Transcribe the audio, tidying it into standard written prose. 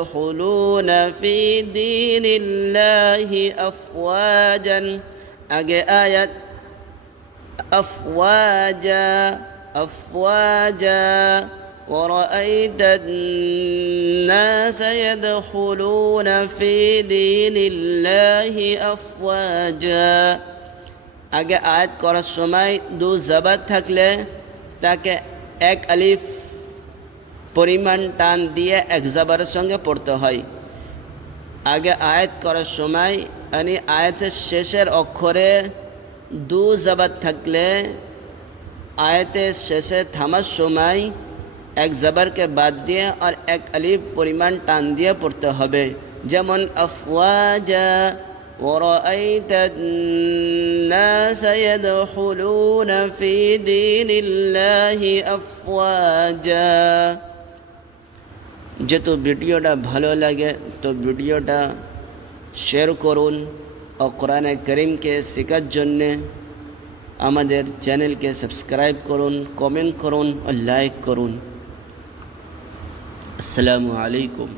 يدخلون في دين الله أفواجا আগে আয়াত أفواجا أفواجا ورأيت الناس يدخلون في دين الله أفواجا আগে আয়াত করার সময় দু জবর থাকলে তাকে এক আলিফ পরিমাণ টান দিয়ে এক জবরের সঙ্গে পড়তে হয়। আগে আয়াত করার সময় মানে আয়াতের শেষের অক্ষরে দু জবর থাকলে আয়াতের শেষে থামার সময় এক জবরকে বাদ দিয়ে আর এক আলিফ পরিমাণ টান দিয়ে পড়তে হবে। যেমন আফওয়াজা ورأيت الناس يدخلون في دين الله أفواجا। যেহেতু ভিডিওটা ভালো লাগে তো ভিডিওটা শেয়ার করুন ও কোরআনে কারীমকে শেখার জন্যে আমাদের চ্যানেলকে সাবস্ক্রাইব করুন, কমেন্ট করুন ও লাইক করুন। আসসালামু আলাইকুম।